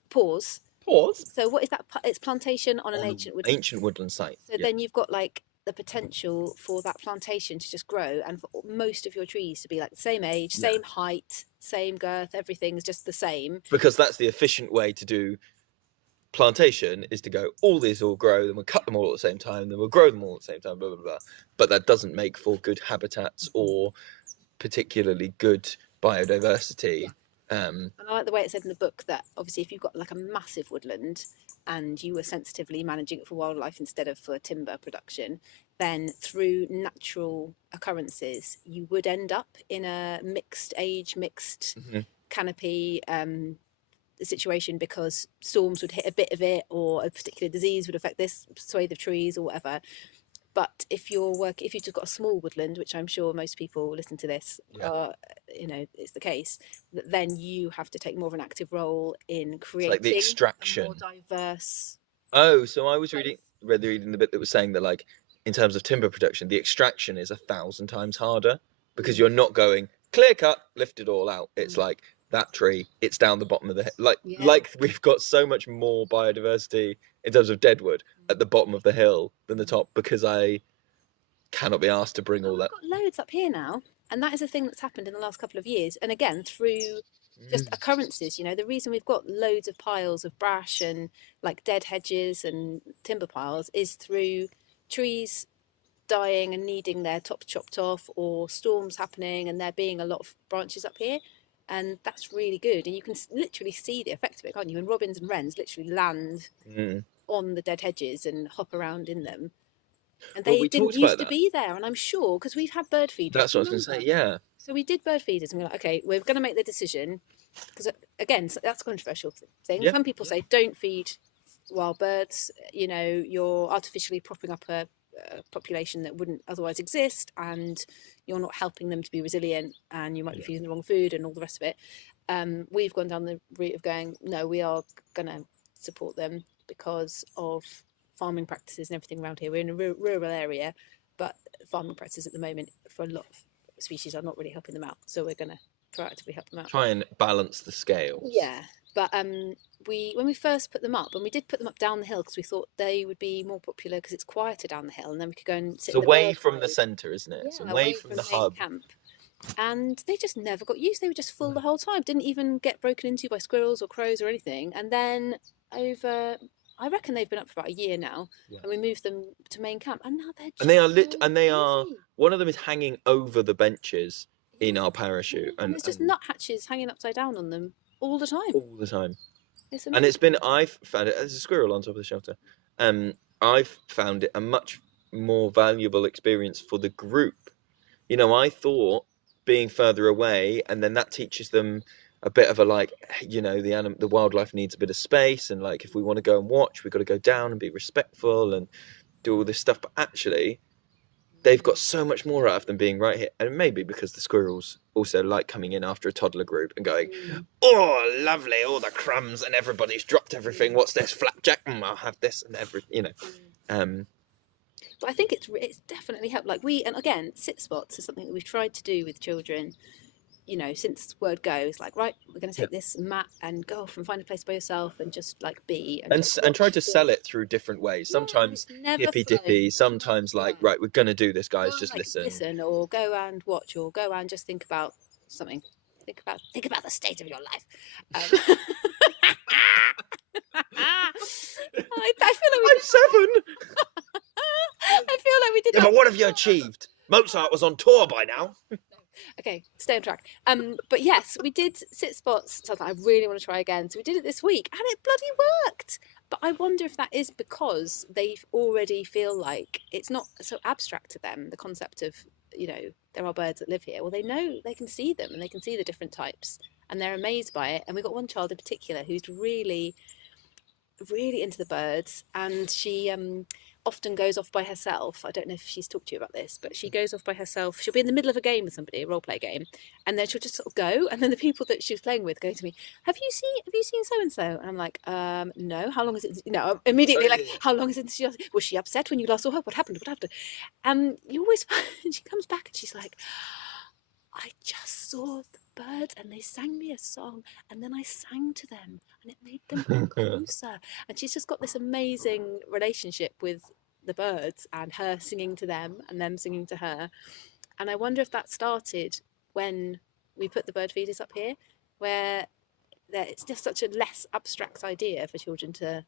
pause. So what is that? It's plantation on an ancient woodland site. So then you've got like the potential for that plantation to just grow, and for most of your trees to be like the same age, same height, same girth, everything's just the same. Because that's the efficient way to do plantation, is to go, all these will grow, then we'll cut them all at the same time, then we'll grow them all at the same time, blah, blah, blah. But that doesn't make for good habitats or particularly good biodiversity. And I like the way it said in the book that obviously if you've got like a massive woodland and you were sensitively managing it for wildlife instead of for timber production, then through natural occurrences you would end up in a mixed canopy situation, because storms would hit a bit of it, or a particular disease would affect this swathe of trees or whatever. But if you've just got a small woodland, which I'm sure most people listening to this are, you know, it's the case, then you have to take more of an active role in creating like the extraction, a more diverse. Oh, so I was reading the bit that was saying that, like, in terms of timber production, the extraction is 1,000 times harder, because you're not going clear cut, lift it all out. It's like that tree, it's down the bottom of the hill. Like we've got so much more biodiversity in terms of deadwood at the bottom of the hill than the top, because I cannot be asked to bring all that. We've got loads up here now, and that is a thing that's happened in the last couple of years, and again through just occurrences. You know, the reason we've got loads of piles of brash and like dead hedges and timber piles is through trees dying and needing their top chopped off, or storms happening and there being a lot of branches up here. And that's really good, and you can literally see the effect of it, can't you? And robins and wrens literally land on the dead hedges and hop around in them, and they didn't used to be there. And I'm sure, because we've had bird feeders. That's what I was going to say. Yeah. So we did bird feeders, and we're like, okay, we're going to make the decision, because again, that's a controversial thing. Some people say don't feed wild birds. You know, you're artificially propping up a population that wouldn't otherwise exist, and you're not helping them to be resilient, and you might be feeding the wrong food and all the rest of it. We've gone down the route of going, no, we are going to support them because of farming practices and everything around here. We're in a rural area, but farming practices at the moment for a lot of species are not really helping them out, so we're going to proactively help them out. Try and balance the scales. Yeah, but when we first put them up, and we did put them up down the hill because we thought they would be more popular because it's quieter down the hill, and then we could go and sit. It's away from the centre, isn't it? It's away from the hub. Camp. And they just never got used. They were just full the whole time. Didn't even get broken into by squirrels or crows or anything. And then I reckon they've been up for about a year now, and we moved them to main camp, and now they're just they are one of them is hanging over the benches in our parachute, and there's just nuthatches hanging upside down on them all the time. All the time. It's and it's been, I've found it, there's a squirrel on top of the shelter. I've found it a much more valuable experience for the group. You know, I thought being further away, and then that teaches them a bit of a, like, you know, the wildlife needs a bit of space, and like if we want to go and watch, we've got to go down and be respectful and do all this stuff. But actually, they've got so much more out of them being right here. And maybe because the squirrels also like coming in after a toddler group and going, oh, lovely, all the crumbs, and everybody's dropped everything. What's this, flapjack? I'll have this, and you know. But I think it's definitely helped. Like and again, sit spots is something that we've tried to do with children, you know, since word go. It's like, right, we're going to take this mat and go off and find a place by yourself and just like be. And try to sell it through different ways. Sometimes hippy dippy, sometimes like, right, we're going to do this, guys, just listen. Listen, or go and watch, or go and just think about something. think about the state of your life. I feel like I'm 7. I feel like we did. Yeah, but what have you achieved? Mozart was on tour by now. Okay, stay on track. But yes, we did sit spots. So I really want to try again. So we did it this week, and it bloody worked. But I wonder if that is because they already feel like it's not so abstract to them, the concept of, there are birds that live here. Well, they know, they can see them, and they can see the different types, and they're amazed by it. And we've got one child in particular who's really, really into the birds, and she often goes off by herself. I don't know if she's talked to you about this, but she goes off by herself. She'll be in the middle of a game with somebody, a role play game, and then she'll just sort of go, and then the people that she was playing with go to me, have you seen so and so? And I'm like, no. How long is it? Immediately like, how long is it? Was she upset when you last saw her? What happened? And you always find she comes back and she's like, I just saw the birds and they sang me a song, and then I sang to them and it made them come closer. And she's just got this amazing relationship with the birds and her singing to them and them singing to her. And I wonder if that started when we put the bird feeders up here, where it's just such a less abstract idea for children to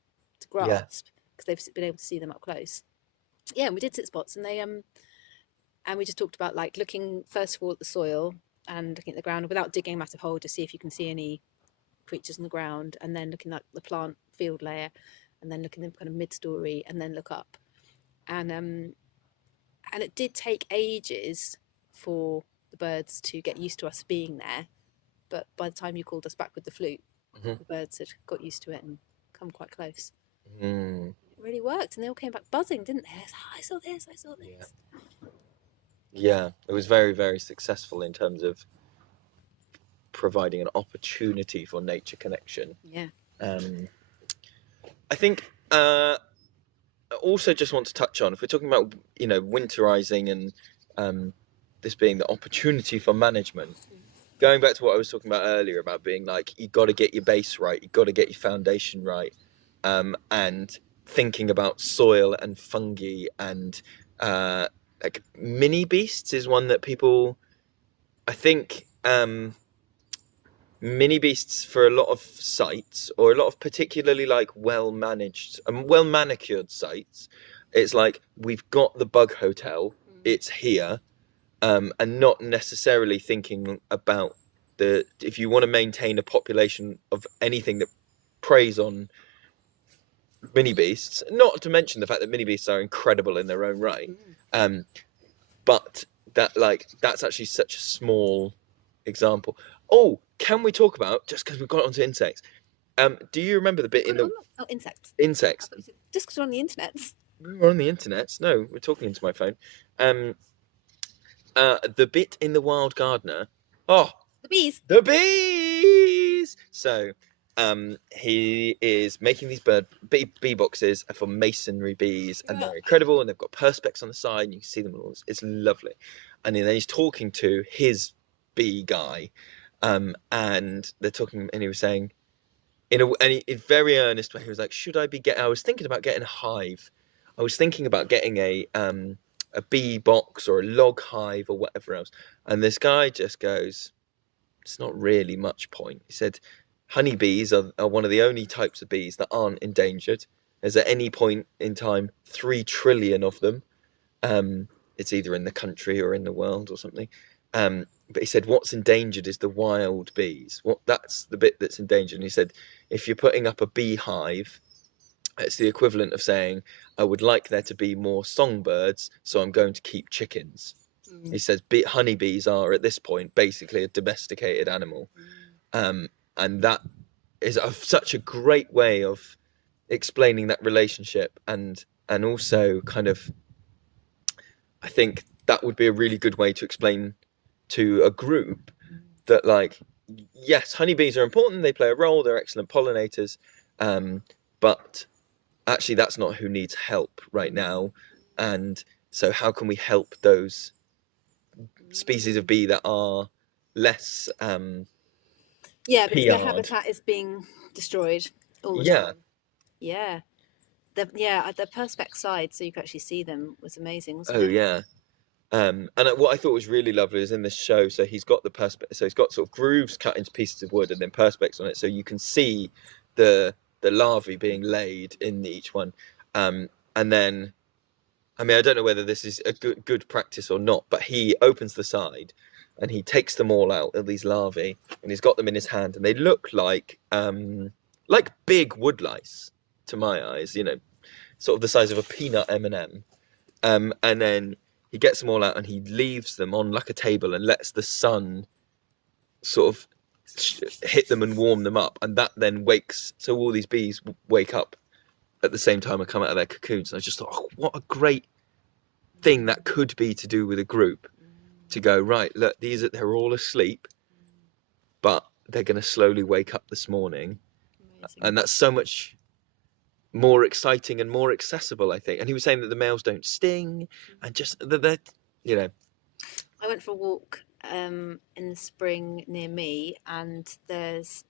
grasp, because they've been able to see them up close. Yeah, and we did sit spots, and they and we just talked about like looking first of all at the soil and looking at the ground without digging a massive hole to see if you can see any creatures on the ground, and then looking at the plant field layer, and then looking at them kind of mid-story, and then look up. And it did take ages for the birds to get used to us being there, but by the time you called us back with the flute, the birds had got used to it and come quite close. It really worked, and they all came back buzzing, didn't they? I saw this. Yeah, it was very, very successful in terms of providing an opportunity for nature connection. Yeah. I think I also just want to touch on, if we're talking about, winterizing and this being the opportunity for management, going back to what I was talking about earlier about being like, you got to get your base right, you got to get your foundation right, and thinking about soil and fungi and like mini beasts is one that people, I think, mini beasts for a lot of sites, or a lot of particularly like well managed and well manicured sites, it's like, we've got the bug hotel, it's here, and not necessarily thinking about if you want to maintain a population of anything that preys on mini beasts, not to mention the fact that mini beasts are incredible in their own right, but that's actually such a small example. Oh, can we talk about, just because we've got onto insects, do you remember the bit in the insects just because we're on the internet? We're on the internet. No, we're talking into my phone. The bit in the Wild Gardener. Oh, the bees. So he is making these bee boxes for masonry bees, and they're incredible, and they've got perspex on the side, and you can see them all. It's lovely. And then he's talking to his bee guy, and they're talking, and he was saying, in a very earnest way, he was like, I was thinking about getting a hive. I was thinking about getting a bee box or a log hive or whatever else. And this guy just goes, it's not really much point. He said, honeybees are one of the only types of bees that aren't endangered. There's at any point in time 3 trillion of them. It's either in the country or in the world or something. But he said, what's endangered is the wild bees. That's the bit that's endangered. And he said, if you're putting up a beehive, it's the equivalent of saying, I would like there to be more songbirds, so I'm going to keep chickens. He says honeybees are at this point basically a domesticated animal. And that is such a great way of explaining that relationship, and also kind of, I think that would be a really good way to explain to a group that, like, yes, honeybees are important, they play a role, they're excellent pollinators, but actually that's not who needs help right now. And so how can we help those species of bee that are less because their habitat is being destroyed all the time. The perspex side, so you could actually see them, was amazing, wasn't it? And what I thought was really lovely is in this show, so he's got so he's got sort of grooves cut into pieces of wood and then perspex on it, so you can see the larvae being laid in each one. And then, I mean, I don't know whether this is a good practice or not, but he opens the side and he takes them all out of these larvae, and he's got them in his hand, and they look like big woodlice to my eyes, you know, sort of the size of a peanut M&M. And then he gets them all out and he leaves them on like a table and lets the sun sort of hit them and warm them up, and that then wakes, so all these bees wake up at the same time and come out of their cocoons. And I just thought, oh, what a great thing that could be to do with a group, to go, right, look, they're all asleep, but they're going to slowly wake up this morning. Amazing. And that's so much more exciting and more accessible, I think. And he was saying that the males don't sting, and just they're, you know. I went for a walk in the spring near me, and there's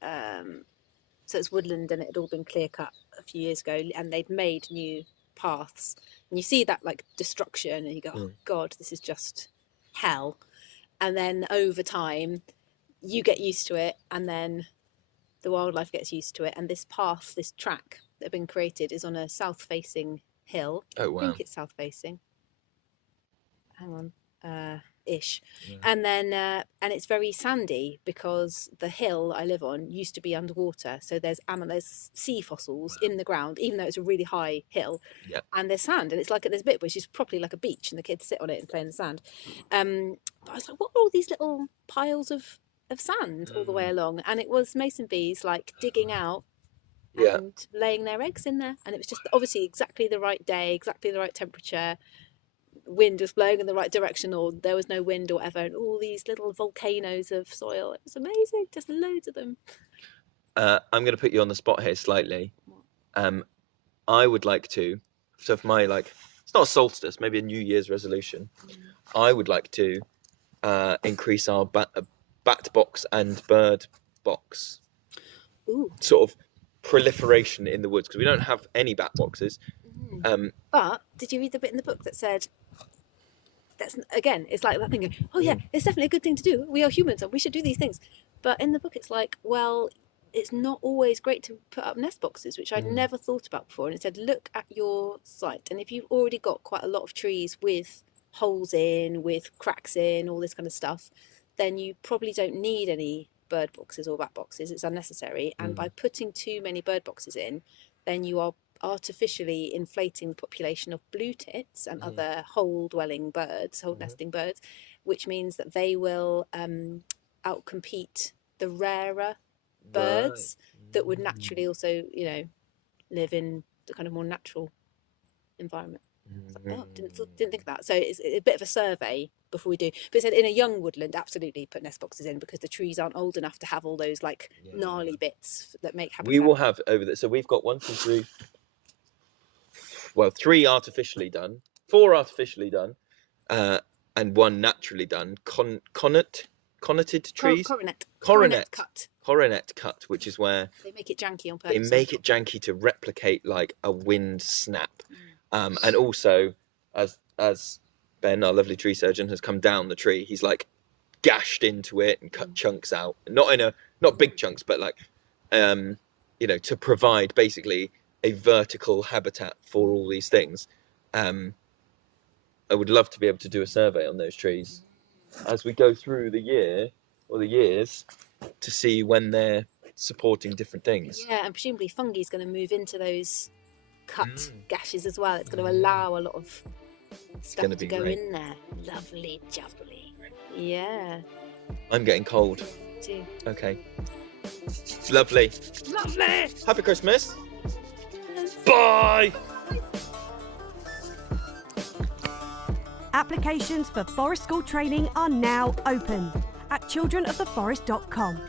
so it's woodland, and it had all been clear cut a few years ago, and they'd made new paths, and you see that like destruction, and you go, oh God, this is just hell. And then over time you get used to it, and then the wildlife gets used to it, and this path, this track that have been created is on a south facing hill. Oh wow. I think it's south facing, hang on, ish. Yeah. And then and it's very sandy because the hill I live on used to be underwater, so there's sea fossils in the ground, even though it's a really high hill. Yep. And there's sand, and it's like there's a bit which is properly like a beach, and the kids sit on it and play in the sand. But I was like, what are all these little piles of sand all the way along? And it was mason bees like digging out and laying their eggs in there, and it was just obviously exactly the right day, exactly the right temperature, wind was blowing in the right direction, or there was no wind or whatever, and all these little volcanoes of soil. It was amazing, just loads of them. I'm going to put you on the spot here slightly. I would like to, so for my, like, it's not a solstice, maybe a New Year's resolution, I would like to increase our bat box and bird box sort of proliferation in the woods, because we don't have any bat boxes. But did you read the bit in the book that said, that's again, it's like that thing, oh yeah, it's definitely a good thing to do, we are humans and we should do these things. But in the book it's like, well, it's not always great to put up nest boxes, which I'd never thought about before. And it said, look at your site, and if you've already got quite a lot of trees with holes in, with cracks in, all this kind of stuff, then you probably don't need any bird boxes or bat boxes. It's unnecessary. And by putting too many bird boxes in, then you are artificially inflating the population of blue tits and other hole-dwelling birds, hole-nesting birds, which means that they will outcompete the rarer birds that would naturally also, you know, live in the kind of more natural environment. Like, oh, didn't think of that. So it's a bit of a survey before we do. But it said in a young woodland, absolutely put nest boxes in, because the trees aren't old enough to have all those like gnarly bits that make habitat. We will have over there. So we've got 3 artificially done, 4 artificially done, and 1 naturally done. Conneted trees. Coronet cut, which is where they make it janky on purpose. They make it janky to replicate like a wind snap. And also, as Ben, our lovely tree surgeon, has come down the tree, he's like gashed into it and cut chunks out. Not big chunks, but like, you know, to provide basically a vertical habitat for all these things. I would love to be able to do a survey on those trees as we go through the year or the years to see when they're supporting different things. Yeah, and presumably fungi is going to move into those cut gashes as well. It's going to allow a lot of stuff to go in there. Lovely jubbly. Yeah. I'm getting cold. Me too. Okay. Lovely. Happy Christmas. Bye. Applications for forest school training are now open at childrenoftheforest.com.